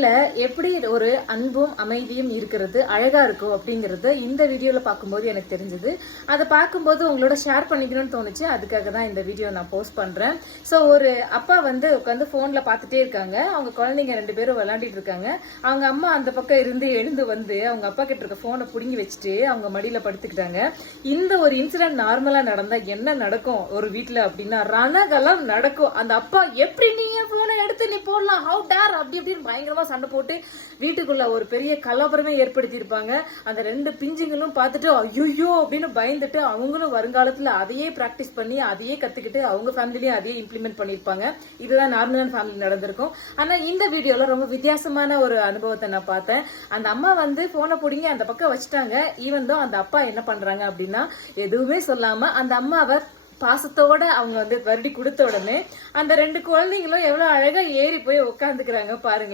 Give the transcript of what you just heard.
ஃபோன்ல எப்படி ஒரு அன்பும் அமைதியும் இருக்கிறது அழகா இருக்கும் அப்படிங்கறது இந்த வீடியோல பார்க்கும்போது எனக்கு தெரிஞ்சது. அதை பார்க்கும்போது உங்களோட ஷேர் பண்ணிக்கணும்னு தோணுச்சு. அதுக்காக தான் இந்த வீடியோ நான் போஸ்ட் பண்றேன். ஸோ ஒரு அப்பா வந்து உட்காந்து போன்ல பார்த்துட்டே இருக்காங்க. அவங்க குழந்தைங்க 2 பேரும் விளையாண்டிட்டு இருக்காங்க. அவங்க அம்மா அந்த பக்கம் இருந்து எழுந்து வந்து அவங்க அப்பா கிட்ட இருக்க போனை புடுங்கி வச்சுட்டு அவங்க மடியில படுத்துக்கிட்டாங்க. இந்த ஒரு இன்சிடென்ட் நார்மலா நடந்தா என்ன நடக்கும் ஒரு வீட்டுல அப்படின்னா ரணகலம் நடக்கும். அந்த அப்பா எப்படி நீ போனை எடுத்து நீ போடலாம், ஹவு டேர் அப்படி அப்படின்னு பயங்கரமா சண்டை போட்டு வீட்டுக்குள்ள ஒரு பெரிய கலவரமே ஏற்படுத்தி இருப்பாங்க. அந்த 2 பிஞ்சுங்களும் பார்த்துட்டு ஐயோ அப்படின்னு பயந்துட்டு அவங்களும் வருங்காலத்துல அதையே பிராக்டிஸ் பண்ணி அதையே கத்துக்கிட்டு அவங்க ஃபேமிலியும் அதையே இம்ப்ளிமெண்ட் பண்ணிருப்பாங்க. இதுதான் நார்மலான ஃபேமிலி நடந்திருக்கும். ஆனா இந்த வீடியோல ரொம்ப வித்தியாசமான ஒரு அனுபவத்தை நான் பார்த்தேன். அந்த அம்மா வந்து போனை பிடிங்கி அந்த பக்கம் வச்சுட்டாங்க. ஈவன் தான் அந்த அப்பா என்ன பண்றாங்க அப்படின்னா எதுவுமே சொல்லாம அந்த அம்மாவை பாசத்தோட அவங்க வந்து வருடி கொடுத்த உடனே அந்த 2 குழந்தைங்களும் எவ்வளவு அழகா ஏறி போய் உட்காந்துக்கிறாங்க பாருங்க.